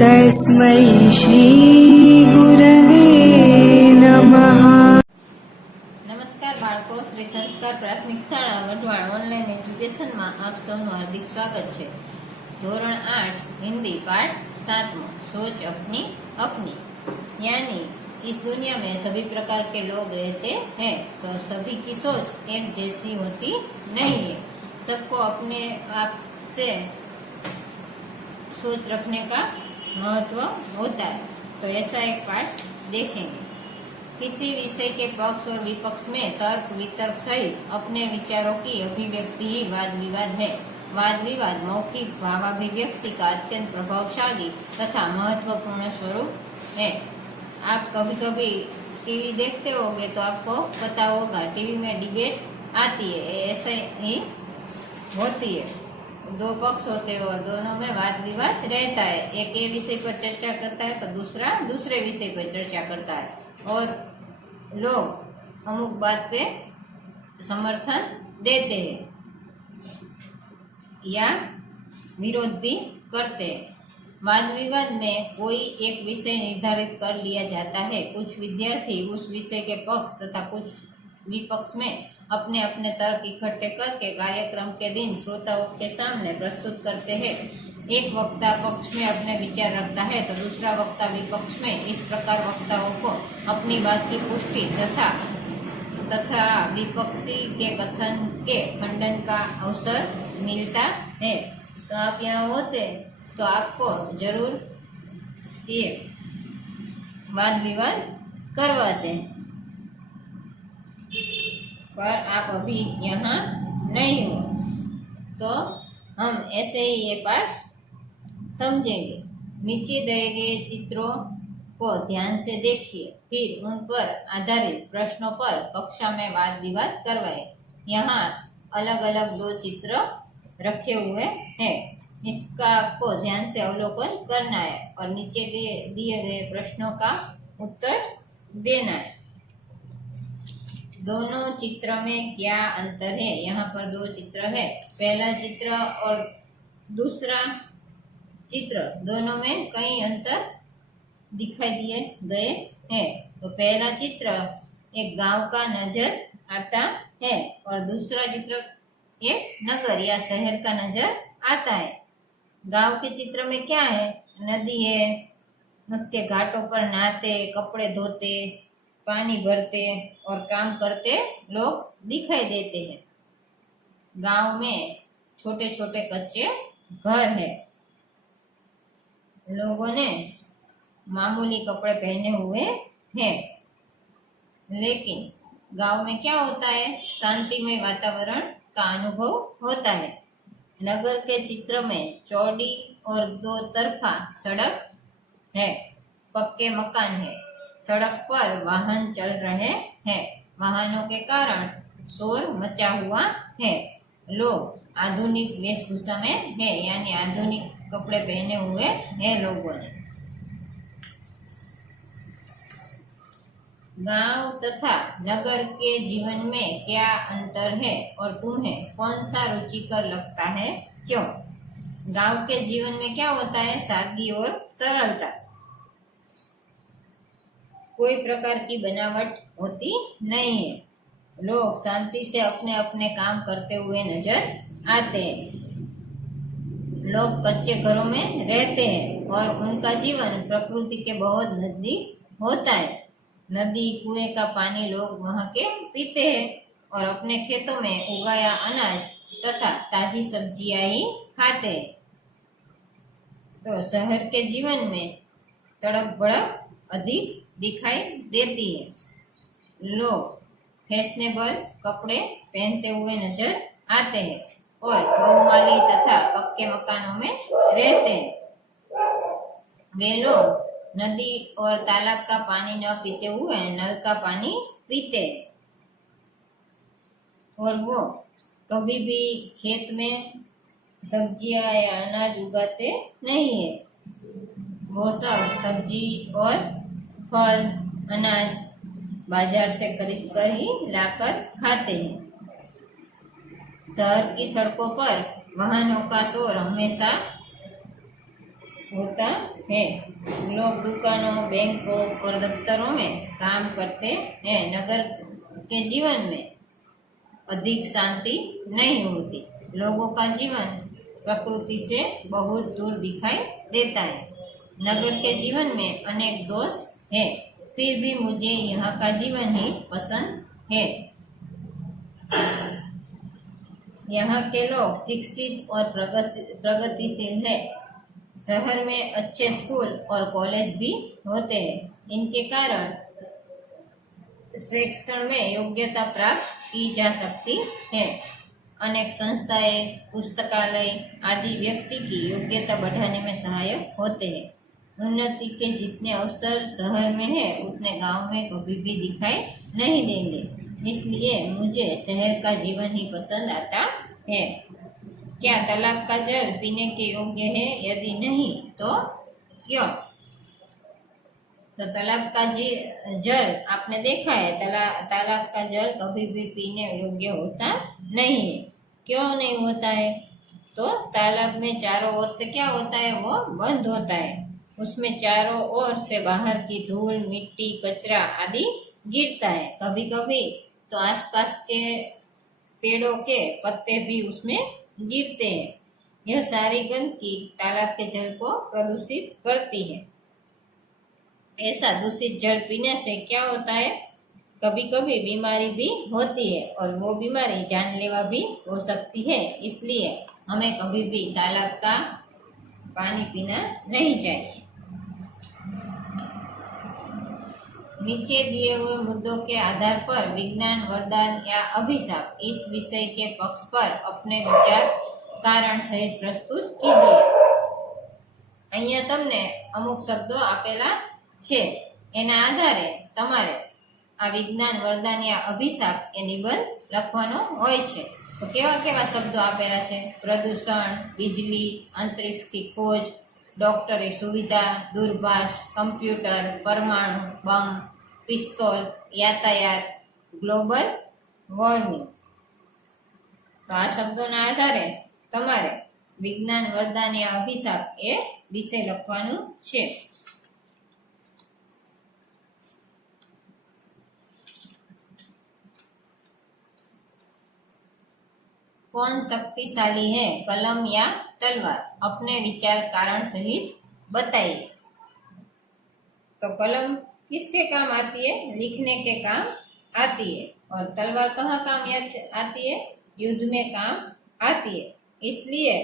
तस्मै श्रीगुरवे नमः। નમસ્કાર બાળકો, શ્રી સંસ્કાર પ્રાથમિક શાળા વઢવાણ ઓનલાઈન એજ્યુકેશનમાં આપ સૌનું હાર્દિક સ્વાગત છે। ધોરણ 8 हिंदी पाठ 7वां सोच अपनी अपनी यानी इस दुनिया में सभी प्रकार के लोग रहते हैं, तो सभी की सोच एक जैसी होती नहीं है। सबको अपने आप से सोच रखने का महत्व होता है। तो ऐसा एक पाठ देखेंगे। किसी विषय के पक्ष और विपक्ष में तर्क वितर्क सहित अपने विचारों की अभिव्यक्ति ही वाद विवाद है। वाद विवाद मौखिक भावाभिव्यक्ति का अत्यंत प्रभावशाली तथा महत्वपूर्ण स्वरूप है। आप कभी कभी टीवी देखते होंगे तो आपको पता होगा, टीवी में डिबेट आती है, ऐसे ही होती है। दो पक्ष होते हैं और दोनों में वाद विवाद रहता है। एक ये विषय पर चर्चा करता है तो दूसरा दूसरे विषय पर चर्चा करता है, और लोग अमुक बात पे समर्थन देते हैं या विरोध भी करते हैं। वाद विवाद में कोई एक विषय निर्धारित कर लिया जाता है। कुछ विद्यार्थी उस विषय के पक्ष तथा कुछ विपक्ष में अपने अपने तर्क इकट्ठे करके कार्यक्रम के दिन श्रोताओं के सामने प्रस्तुत करते हैं। एक वक्ता पक्ष में अपने विचार रखता है तो दूसरा वक्ता विपक्ष में। इस प्रकार वक्ताओं को अपनी बात की पुष्टि तथा विपक्षी के कथन के खंडन का अवसर मिलता है। तो आप यहाँ होते तो आपको जरूर ये वाद विवाद करवाते हैं, पर आप अभी यहाँ नहीं हो। तो हम ऐसे ही ये पाठ समझेंगे। नीचे दिए गए चित्रों को ध्यान से देखिए, फिर उन पर आधारित प्रश्नों पर कक्षा में वाद विवाद करवाए। यहाँ अलग अलग दो चित्र रखे हुए हैं, इसका आपको ध्यान से अवलोकन करना है और नीचे दिए गए प्रश्नों का उत्तर देना है। दोनों चित्र में क्या अंतर है? यहाँ पर दो चित्र है, पहला चित्र और दूसरा चित्र, दोनों में कई अंतर दिखाई दिए गए हैं। तो पहला चित्र एक गांव का नजर आता है और दूसरा चित्र एक नगर या शहर का नजर आता है। गांव के चित्र में क्या है? नदी है, उसके घाटों पर नहाते, कपड़े धोते, पानी भरते और काम करते लोग दिखाई देते हैं। गांव में छोटे छोटे कच्चे घर है, लोगों ने मामूली कपड़े पहने हुए हैं। लेकिन गांव में क्या होता है? शांतिमय वातावरण का अनुभव होता है। नगर के चित्र में चौड़ी और दो तरफा सड़क है, पक्के मकान है, सड़क पर वाहन चल रहे हैं, वाहनों के कारण शोर मचा हुआ है। लोग आधुनिक वेशभूषा में है, यानी आधुनिक कपड़े पहने हुए हैं लोगों ने। गांव तथा नगर के जीवन में क्या अंतर है और तुम्हें कौन सा रुचिकर लगता है, क्यों? गांव के जीवन में क्या होता है? सादगी और सरलता, कोई प्रकार की बनावट होती नहीं है। लोग शांति से अपने अपने काम करते हुए नजर आते हैं। लोग कच्चे घरों में रहते हैं और उनका जीवन प्रकृति के बहुत नजदीक होता है। नदी कुएं का पानी लोग वहां के पीते हैं और अपने खेतों में उगाया अनाज तथा ताजी सब्जियां ही खाते हैं। तो शहर के जीवन में तड़क भड़क अधिक दिखाई देती है। लोग फैशनेबल कपड़े पहनते हुए नजर आते हैं और बहुमाली तथा पक्के मकानों में रहते हैं। वे लोग नदी और तालाब का पानी न पीते हुए नल का पानी पीते हैं और वो कभी भी खेत में सब्जियां या अनाज उगाते नहीं है। वो सब सब्जी और फल अनाज बाजार से खरीद कर ही लाकर खाते हैं। शहर की सड़कों पर वाहनों का शोर हमेशा होता है। लोग दुकानों, बैंकों और दफ्तरों में काम करते हैं। नगर के जीवन में अधिक शांति नहीं होती। लोगों का जीवन प्रकृति से बहुत दूर दिखाई देता है। नगर के जीवन में अनेक दोष है, फिर भी मुझे यहाँ का जीवन ही पसंद है। यहाँ के लोग शिक्षित और प्रगतिशील है। शहर में अच्छे स्कूल और कॉलेज भी होते हैं। इनके कारण शिक्षण में योग्यता प्राप्त की जा सकती है। अनेक संस्थाएं, पुस्तकालय आदि व्यक्ति की योग्यता बढ़ाने में सहायक होते हैं। उन्नति के जितने अवसर शहर में है उतने गांव में कभी भी दिखाई नहीं देंगे। इसलिए मुझे शहर का जीवन ही पसंद आता है। क्या तालाब का जल पीने के योग्य है? यदि नहीं तो क्यों? तो तालाब का जल आपने देखा है, तालाब का जल कभी भी पीने योग्य होता नहीं है। क्यों नहीं होता है? तो तालाब में चारों ओर से क्या होता है, वो बंद होता है। उसमें चारों ओर से बाहर की धूल, मिट्टी, कचरा आदि गिरता है। कभी कभी तो आसपास के पेड़ों के पत्ते भी उसमें गिरते हैं। यह सारी गंदगी तालाब के जल को प्रदूषित करती है। ऐसा दूषित जल पीने से क्या होता है, कभी कभी बीमारी भी होती है और वो बीमारी जानलेवा भी हो सकती है। इसलिए हमें कभी भी तालाब का पानी पीना नहीं चाहिए। नीचे दिए हुए मुद्दों के आधार पर विज्ञान वरदान या अभिशाप इस विषय के पक्ष पर अपने विचार कारण सहित प्रस्तुत कीजिए। અહીંયા તમને અમુક શબ્દો આપેલા છે, એના આધારે તમારે આ વિજ્ઞાન વરદાન યા અભિશાપ એ નિબંધ લખવાનો હોય છે। તો કેવા કેવા શબ્દો આપેલા છે? પ્રદૂષણ, વીજળી, અંતરિક્ષ की खोज, डॉक्टरी सुविधा, दूरभाष, कंप्यूटर, परमाणु बम, पिस्तौल, यातायात, ग्लोबल वॉर्मिंग। तो आ शब्दों आधारे तमारे विज्ञान वरदान या अभिशाप ए विषय लखवानुं छे। कौन शक्तिशाली है, कलम या तलवार? अपने विचार कारण सहित बताइए। तो कलम किसके काम आती है? लिखने के काम आती है। और तलवार कहाँ काम आती है? युद्ध में काम आती है। इसलिए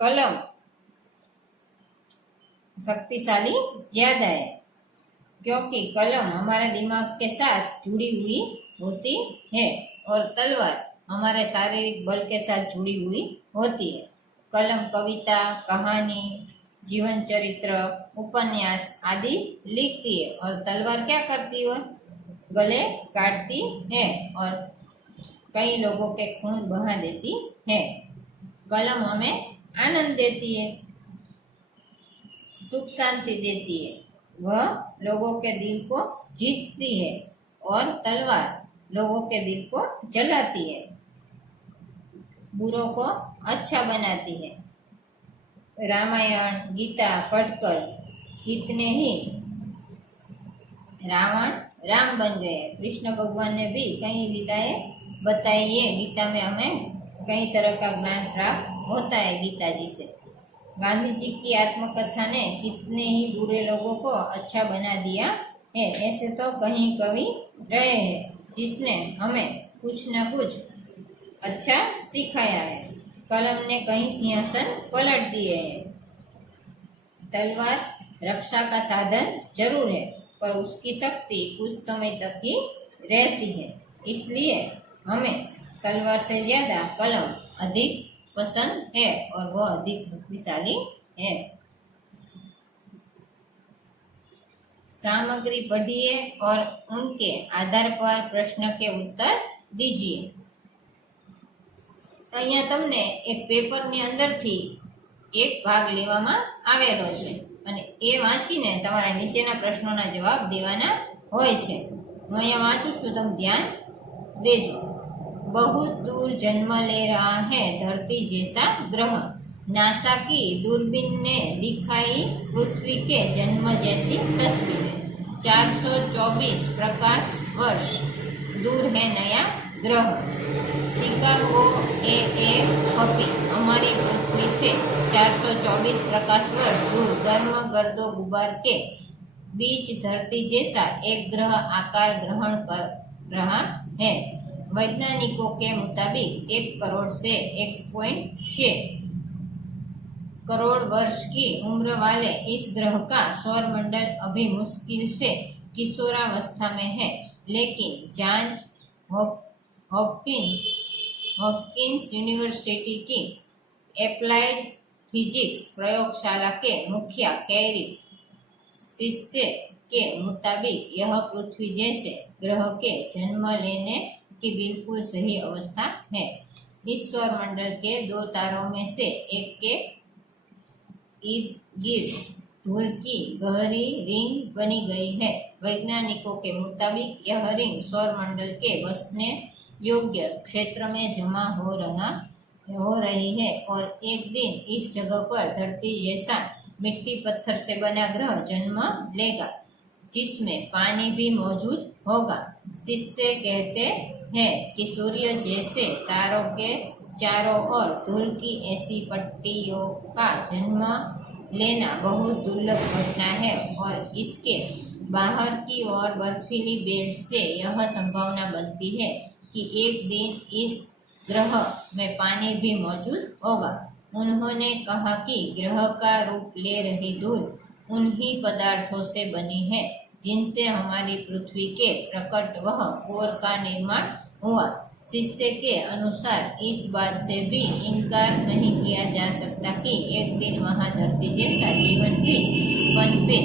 कलम शक्तिशाली ज्यादा है, क्योंकि कलम हमारे दिमाग के साथ जुड़ी हुई होती है और तलवार हमारे शारीरिक बल के साथ जुड़ी हुई होती है। कलम कविता, कहानी, जीवन चरित्र, उपन्यास आदि लिखती है और तलवार क्या करती है? गले काटती है और कई लोगों के खून बहा देती है। कलम हमें आनंद देती है, सुख शांति देती है, वह लोगों के दिल को जीतती है और तलवार लोगों के दिल को जलाती है, बुरों को अच्छा बनाती है। रामायण, गीता पढ़कर कितने ही रावण राम बन गए। कृष्ण भगवान ने भी कई लीलाएं बताई है। गीता में हमें कई तरह का ज्ञान प्राप्त होता है गीता जी से। गांधी जी की आत्मकथा ने कितने ही बुरे लोगों को अच्छा बना दिया है। ऐसे तो कहीं कवि रहे हैं जिसने हमें कुछ न कुछ अच्छा सिखाया है। कलम ने कई सिंहासन पलट दिए हैं। तलवार रक्षा का साधन जरूर है, पर उसकी शक्ति कुछ समय तक ही रहती है। इसलिए हमें तलवार से ज्यादा कलम अधिक पसंद है और वो अधिक शक्तिशाली है। सामग्री पढ़िए और उनके आधार पर प्रश्न के उत्तर दीजिए। અહીંયા તમને એક પેપરની અંદરથી એક ભાગ લેવામાં આવેલો છે અને એ વાંચીને તમારા નીચેના પ્રશ્નોના જવાબ દેવાના હોય છે। હું અહીંયા વાંચું છું, તમે ध्यान देજો। बहुत दूर जन्म ले रहा है धरती जैसा ग्रह, नासा की दूरबीन ने दिखाई पृथ्वी के जन्म जैसी तस्वीरें। 424 प्रकाश वर्ष दूर है नया ग्रह। शिकागो ए हॉकी हमारी पृथ्वी से 424 प्रकाश वर्ष दूर गर्म गर्दो गुबार के बीच धरती जैसा एक ग्रह आकार ग्रहण कर रहा है। वैज्ञानिकों के मुताबिक 1 करोड़ से 1.6 करोड़ वर्ष की उम्र वाले इस ग्रह का सौरमंडल अभी मुश्किल से किशोरावस्था में है, लेकिन जॉन हॉपकिंस यूनिवर्सिटी की एप्लाइड फिजिक्स प्रयोगशाला के मुखिया कैरी शिष्य के मुताबिक यह पृथ्वी जैसे ग्रह के जन्म लेने की बिल्कुल सही अवस्था है। इस सौरमंडल के 2 तारों में से एक के इर्द गिर्द धूल की गहरी रिंग बनी गई है। वैज्ञानिकों के मुताबिक यह रिंग सौरमंडल के बसने योग्य क्षेत्र में जमा हो रही है और एक दिन इस जगह पर धरती जैसा मिट्टी पत्थर से बना ग्रह जन्म लेगा, जिसमें पानी भी मौजूद होगा। शिष्य कहते हैं कि सूर्य जैसे तारों के चारों ओर धूल की ऐसी पट्टियों का जन्म लेना बहुत दुर्लभ घटना है और इसके बाहर की ओर बर्फीली बेल्ट से यह संभावना बनती है कि एक दिन इस ग्रह में पानी भी मौजूद होगा। उन्होंने कहा कि ग्रह का रूप ले रही धूल उन्हीं पदार्थों से बनी है जिनसे हमारी पृथ्वी के प्रकट वह कोर का निर्माण हुआ। शिष्य के अनुसार इस बात से भी इनकार नहीं किया जा सकता कि एक दिन वहां धरती जैसा जीवन भी पनपे।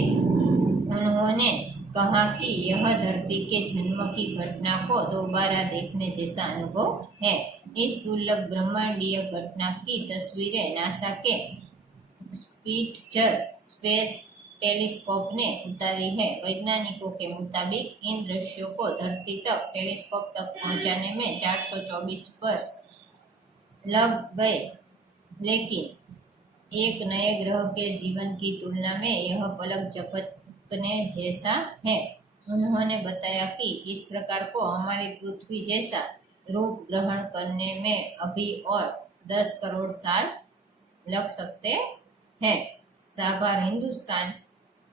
उन्होंने कहा कि यह धरती के जन्म की घटना को दोबारा देखने जैसा अनुभव है। इस दुर्लभ ब्रह्मांडीय घटना की तस्वीरें नासा के स्पिट्जर स्पेस टेलीस्कोप ने उतारी है। वैज्ञानिकों के मुताबिक इन दृश्यों को धरती तक टेलीस्कोप तक पहुंचाने में 424 वर्ष लग गए, लेकिन एक नए ग्रह के जीवन की तुलना में यह पलक झपकने जैसा है। उन्होंने बताया कि इस प्रकार को हमारी पृथ्वी जैसा रूप ग्रहण करने में अभी और 10 करोड़ साल लग सकते हैं। साभार हिंदुस्तान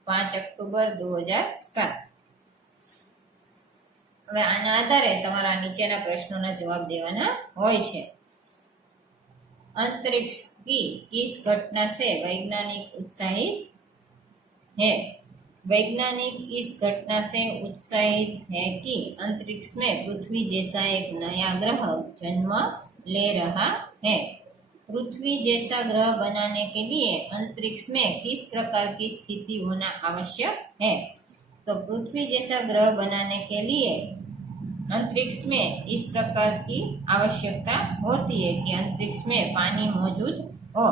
5 ઓક્ટોબર 2007। હવે આના આધારે તમારા નીચેના પ્રશ્નોના જવાબ દેવાના હોય છે। अंतरिक्ष की इस घटना से वैज्ञानिक उत्साहित है। वैज्ञानिक इस घटना से उत्साहित है कि अंतरिक्ष में पृथ्वी जैसा एक नया ग्रह जन्म ले रहा है। पृथ्वी जैसा ग्रह बनाने के लिए अंतरिक्ष में किस प्रकार की स्थिति होना आवश्यक है? तो पृथ्वी जैसा ग्रह बनाने के लिए अंतरिक्ष में इस प्रकार की आवश्यकता होती है कि अंतरिक्ष में पानी मौजूद हो,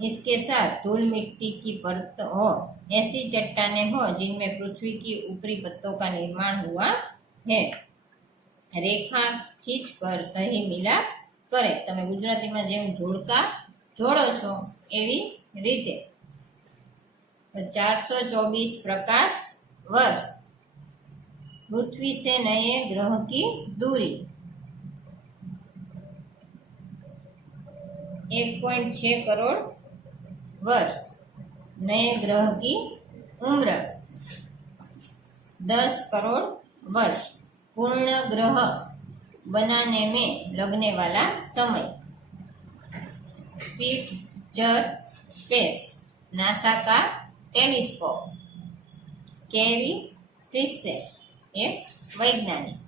इसके साथ धूल मिट्टी की परत हो, ऐसी चट्टानें हो जिनमें पृथ्वी की ऊपरी परतों का निर्माण हुआ है। रेखा खींचकर सही मिलाप करे। તમે ગુજરાતીમાં જેમ જોડકા જોડો છો એવી રીતે। 424 प्रकाश वर्ष पृथ्वी से नए ग्रह की दूरी 1.6 करोड़ वर्ष नए ग्रह की उम्र 10 करोड़ वर्ष पूर्ण ग्रह बनाने में लगने वाला समय। स्पिट्जर स्पेस नासा का टेलीस्कोप। कैरी शिष्य एक वैज्ञानिक।